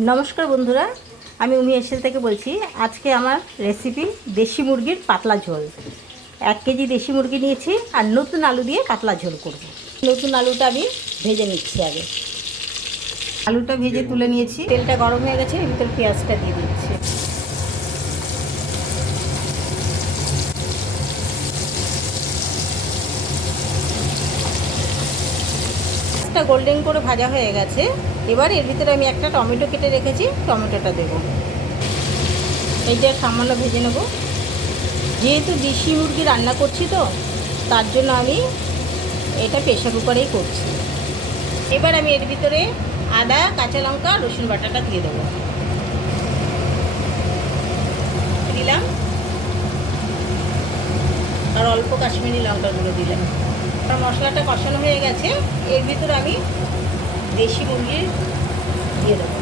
নমস্কার বন্ধুরা, আমি উমি এসেল থেকে বলছি, আজকে আমার রেসিপি দেশি মুরগির পাতলা ঝোল। এক কেজি দেশি মুরগি নিয়েছি আর নতুন আলু দিয়ে পাতলা ঝোল করব। নতুন আলুটা আমি ভেজে নিচ্ছি আগে। আলুটা ভেজে তুলে নিয়েছি। তেলটা গরম হয়ে গেছে ভিতর পেঁয়াজটা দিয়ে দিচ্ছি। পেঁয়াজটা গোল্ডেন করে ভাজা হয়ে গেছে। এবার এর ভিতরে আমি একটা টমেটো কেটে রেখেছি, টমেটোটা দেবো। এইটা সামান্য ভেজে নেব। যেহেতু দেশি মুরগি রান্না করছি তো, তার জন্য আমি এটা প্রেশার কুকারেই করছি। এবার আমি এর ভিতরে আদা, কাঁচা লঙ্কা, রসুন বাটাটা দিয়ে দেবো। দিলাম। আর অল্প কাশ্মীরি লঙ্কা গুঁড়ো দিলাম। আর মশলাটা কষানো হয়ে গেছে। এর ভিতরে আমি দেশি মুরগি দিয়ে দেবো।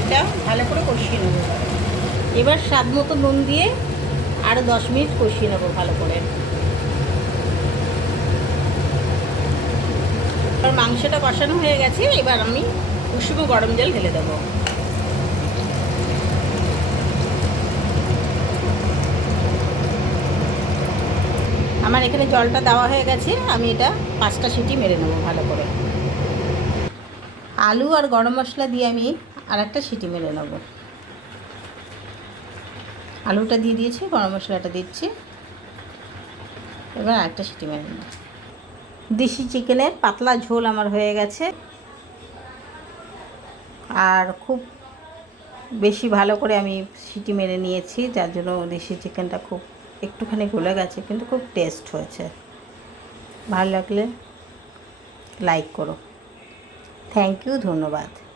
এটা ভালো করে কষিয়ে নেব। এবার স্বাদ মতো নুন দিয়ে আরও দশ মিনিট কষিয়ে নেব ভালো করে। আর মাংসটা কষানো হয়ে গেছে, এবার আমি উষুম গরম জল ঢেলে দেবো। আমার এখানে জলটা দেওয়া হয়ে গেছে, আমি এটা পাঁচটা সিটি মেরে নেব ভালো করে। আলু আর গরম মশলা দিয়ে আমি আর একটা সিটি মেরে নেব। আলুটা দিয়ে দিয়েছি, গরম মশলাটা দিচ্ছি। এবার আরেকটা সিটি মেরে নেব। দেশি চিকেনের পাতলা ঝোল আমার হয়ে গেছে। আর খুব বেশি ভালো করে আমি সিটি মেরে নিয়েছি, যার জন্য দেশি চিকেনটা খুব একটুখানি গলে গেছে, কিন্তু খুব টেস্ট হয়েছে। ভালো লাগলে লাইক করো। থ্যাংক ইউ ধন্যবাদ।